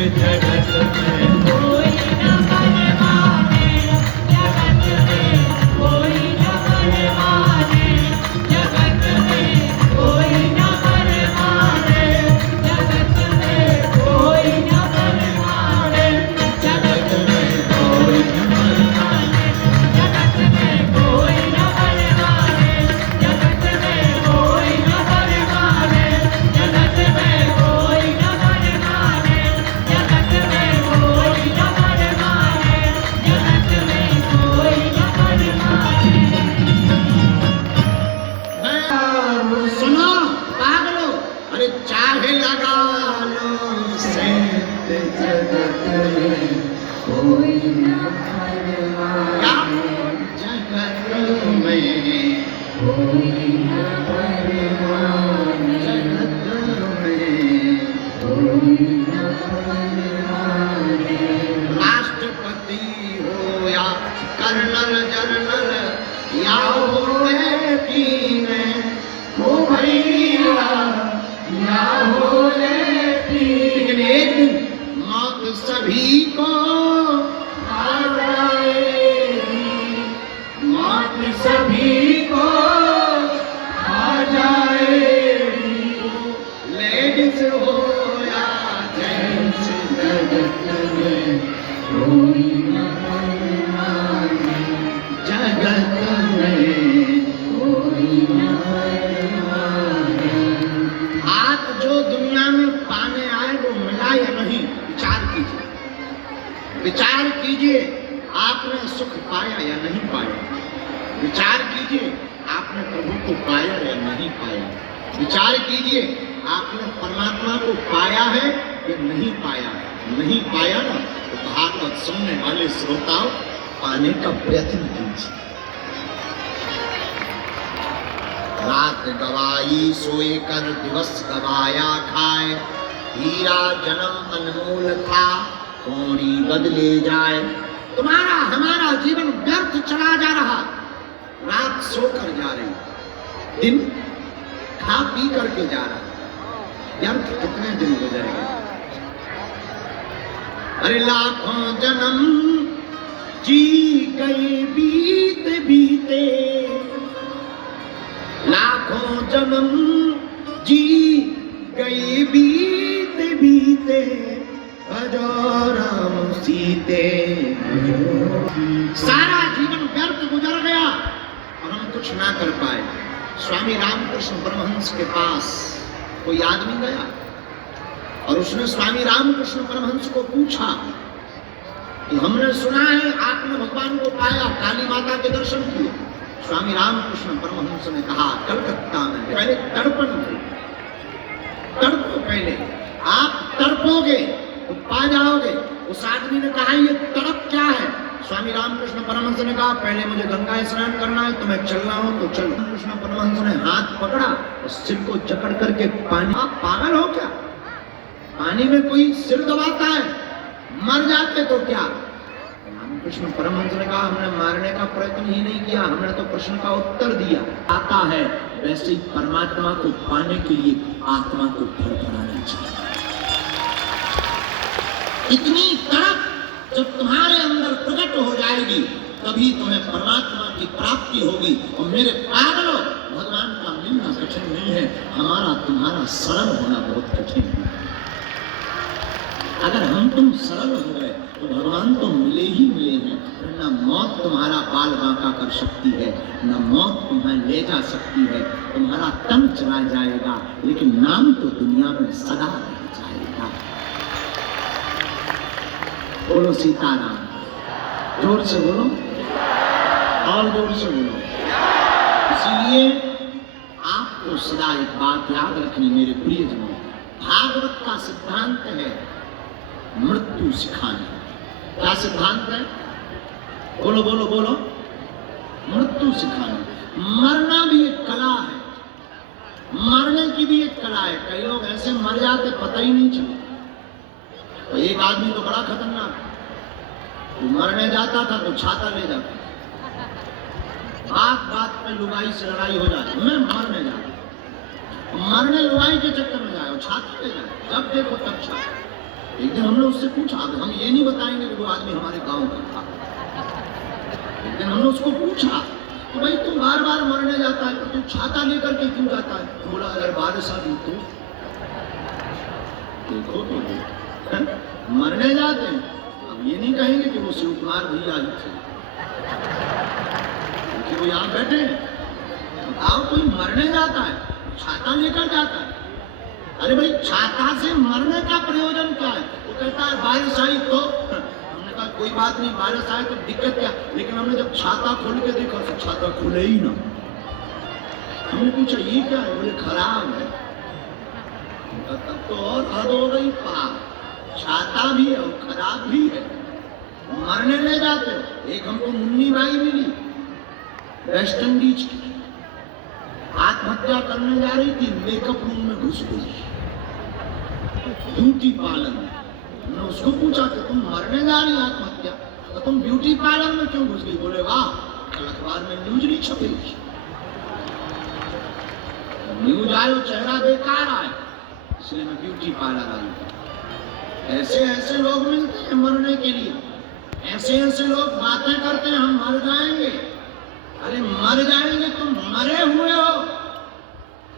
जगत में कोई न परवाने, जगत में कोई न परवाने, जगत में कोई न परवाने, जगत में कोई न परवाने, जगत में कोई न परवाने, जगत में कोई न परवाने, जगत में कोई न परवाने, जगत में कोई न परवाने, जगत में कोई न परवाने, जगत में कोई न परवाने। सुनो पागलो, अरे चाहे लगा लो सेंट जगत में कोई न क्या परवाने, जगत में कोई न परवाने, जगत में कोई न परवाने। राष्ट्रपति हो या कर्नल जनरल या हो लेकिन हो भैया या हो लेकिन एक दिन मौत सभी को आ जाएगी, मौत सभी को आ जाएगी, लेडीज हो या जेंट्स जगत में कोई न परवाने, जगत में कोई न परवाने। आप जो दुनिया में पाने आए वो मिला या नहीं, विचार कीजिए, विचार कीजिए आपने सुख पाया या नहीं पाया, विचार कीजिए आपने प्रभु को पाया या नहीं पाया, विचार कीजिए आपने परमात्मा को पाया है या नहीं पाया। नहीं पाया ना तो भागवत सुनने वाले श्रोताओं पाने का प्रयत्न कीजिए। रात गवाई सोए कर दिवस गवाया खाए, हीरा जन्म अनमोल था कौड़ी बदले जाए। तुम्हारा हमारा जीवन व्यर्थ चला जा रहा, रात सोकर जा रही, दिन खा पी करके जा रहा, व्यर्थ कितने दिन गुजरेंगे। अरे लाखों जन्म जी गए बीत बीते, लाखों जन्म जी गई बीते बीते, भजो राम सीते। सारा जीवन व्यर्थ गुजर गया और हम कुछ ना कर पाए। स्वामी रामकृष्ण परमहंस के पास कोई आदमी गया और उसने स्वामी रामकृष्ण परमहंस को पूछा कि हमने सुना है आपने भगवान को पाया, काली माता के दर्शन किए। स्वामी रामकृष्ण परमहंस ने कहा कलकत्ता में पहले तड़पन थी, तड़पो पहले, आप तड़पोगे तो पा जाओगे। उस आदमी ने कहा ये तड़प क्या है? स्वामी रामकृष्ण परमहंस ने कहा पहले मुझे गंगा स्नान करना है, तुम्हें चलना हो तो चलो। रामकृष्ण परमहंस ने हाथ पकड़ा और सिर को जकड़ करके पानी, आप पागल हो क्या? पानी में कोई सिर दबाता है, मर जाते तो क्या? रामकृष्ण परमहंस ने कहा हमने मारने का प्रयत्न ही नहीं किया, हमने तो प्रश्न का उत्तर दिया। आता है वैसे ही परमात्मा को पाने के लिए आत्मा को फड़फड़ाना चाहिए। इतनी तड़प जब तुम्हारे अंदर प्रकट हो जाएगी तभी तुम्हें परमात्मा की प्राप्ति होगी। और मेरे पागलों, भगवान का मिलना कठिन नहीं है, हमारा तुम्हारा सरल होना बहुत कठिन है। अगर हम तुम सरल हो गए तो भगवान तो मिले ही मिले हैं। न मौत तुम्हारा बाल बांका कर सकती है, न मौत तुम्हें ले जा सकती है। तुम्हारा तन चला जाएगा लेकिन नाम तो दुनिया में सदा रह जाएगा। बोलो सीताराम, जोर से बोलो और जोर से बोलो। इसलिए आपको सदा एक बात याद रखनी मेरे प्रियजनों, भागवत का सिद्धांत है मृत्यु सिखाना। क्या सिद्धांत है? बोलो बोलो बोलो। मृत्यु सिखाना। मरना भी एक कला है, मरने की भी एक कला है। कई लोग ऐसे मर जाते पता ही नहीं चलता। तो एक आदमी तो बड़ा खतरनाक, वो मरने जाता था तो छाता ले जाता, बात बात पे लुगाई से लड़ाई हो जाती, मैं मरने जाता, मरने लुगाई के चक्कर में जाए, छाता ले जाए, जब देखो तब छाता। एक दिन हमने उससे पूछा, हम ये नहीं बताएंगे कि वो आदमी हमारे गांव का था। एक दिन हमने उसको पूछा तो भाई तू बार बार मरने जाता है, तो तू छाता लेकर के क्यों जाता है? तो बोला अगर बारिश आ गई तो देखो तो हैं? मरने जाते हैं। अब ये नहीं कहेंगे कि वो शिव कुमार भैया ही थे, क्योंकि वो यहाँ बैठे हैं। बताओ कोई मरने जाता है छाता लेकर जाता है? अरे भाई छाता से मरने का प्रयोजन क्या है? वो कहता है बारिश आई तो। हमने कहा कोई बात नहीं, बारिश आए तो दिक्कत क्या? लेकिन हमने जब छाता खोल के देखा तो छाता खुले ही ना। हमने पूछा ये क्या है? बोले खराब है। तब तो और हद हो गई पाप। छाता भी है और खराब भी है, मरने ले जाते हो। एक हमको मुन्नी बाई मिली वेस्ट इंडीज की, आत्महत्या करने जा रही थी, मेकअप रूम में घुस गई, ब्यूटी पार्लर में। हमने उसको पूछा कि तुम मरने जा रही आत्महत्या, तो तुम ब्यूटी पार्लर में क्यों घुस गई? बोले वाह, कल अखबार में न्यूज नहीं छपेगी। न्यूज आए चेहरा बेकार आए, इसलिए मैं ब्यूटी पार्लर आई। ऐसे ऐसे लोग मिलते हैं मरने के लिए, ऐसे ऐसे लोग बातें करते हैं हम मर जाएंगे। अरे मर जाएंगे, तुम मरे हुए हो।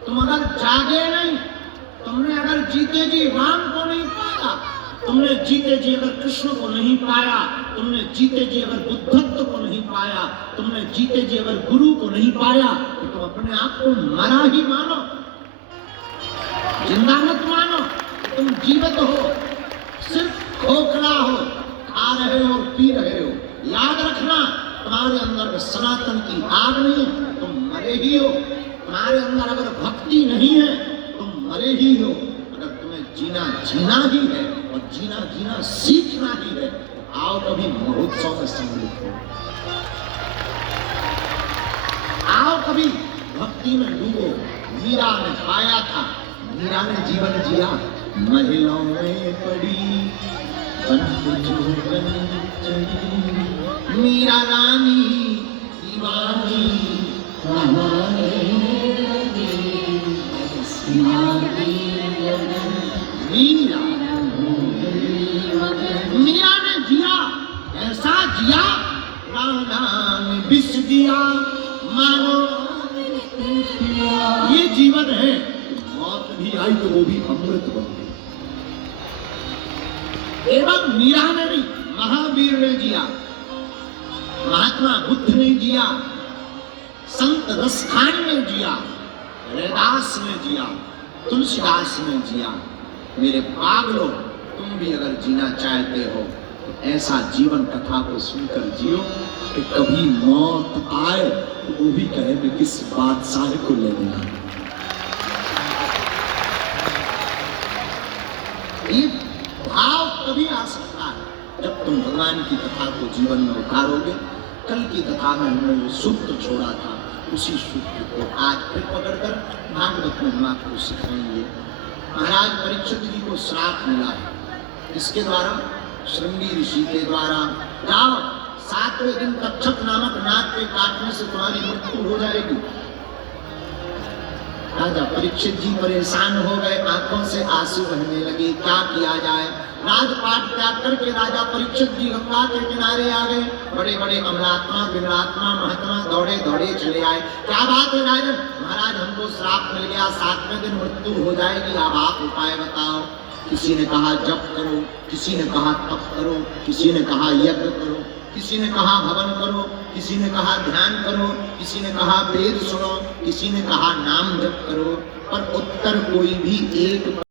तुम अगर जागे नहीं, तुमने अगर जीते जी राम को नहीं पाया, तुमने जीते जी अगर कृष्ण को नहीं पाया, तुमने जीते जी अगर बुद्धत्व को नहीं पाया, तुमने जीते जी अगर गुरु को नहीं पाया, तो तुम अपने आप को मरा ही मानो, जिंदा मत मानो। तुम जीवित हो, सिर्फ खोखला हो, खा रहे हो, पी रहे हो। याद रखना, तुम्हारे अंदर सनातन की आग नहीं है, तुम मरे ही हो। तुम्हारे अंदर अगर भक्ति नहीं है, तुम मरे ही हो। अगर तुम्हें जीना जीना ही है और जीना जीना सीखना ही है, तो आओ कभी महोत्सव में सम्मिलित हो, आओ कभी भक्ति में डूबो। मीरा ने पाया था, मीरा ने जीवन जिया, महिलाओं में पड़ी मीरा रानी दीवानी मीरा ने जिया, ऐसा जिया राधा ने विष दिया, मानो ये जीवन है। मौत भी आई तो वो भी अमृत बन गई। एवं मीरा ने नहीं, महावीर ने जिया, महात्मा बुद्ध ने जिया, संत रसखान ने जिया, रैदास ने जिया, तुलसीदास ने जिया। मेरे पागलों, तुम भी अगर जीना चाहते हो तो ऐसा जीवन कथा को सुनकर जियो कि कभी मौत आए तो वो भी कहे मैं किस बादशाह को लेने आया। ये भाव तभी आ सकता है जब तुम भगवान की कथा को जीवन में उतारोगे। कल की कथा में हमने जो सूत्र छोड़ा था, उसी सूत्र को आज फिर पकड़कर भागवत में हम आपको सिखाएंगे। महाराज परीक्षित जी को श्राप मिला है, इसके द्वारा श्रृंगी ऋषि के द्वारा, जाओ 7वें दिन कच्छप नामक नाग के काटने से तुम्हारी मृत्यु हो जाएगी। राजा परीक्षित जी परेशान हो गए, आंखों से आंसू बहने लगे, क्या किया जाए। राजपाट त्याग करके राजा परीक्षित जी गंगा के किनारे आ गए। बड़े बड़े अमलात्मा विमलात्मा महात्मा दौड़े दौड़े चले आए। क्या बात है राजन? महाराज हमको श्राप मिल गया, 7वें दिन मृत्यु हो जाएगी, अब आप उपाय बताओ। किसी ने कहा जप करो, किसी ने कहा तप करो, किसी ने कहा यज्ञ करो, किसी ने कहा हवन करो, किसी ने कहा ध्यान करो, किसी ने कहा वेद सुनो, किसी ने कहा नाम जप करो, पर उत्तर कोई भी एक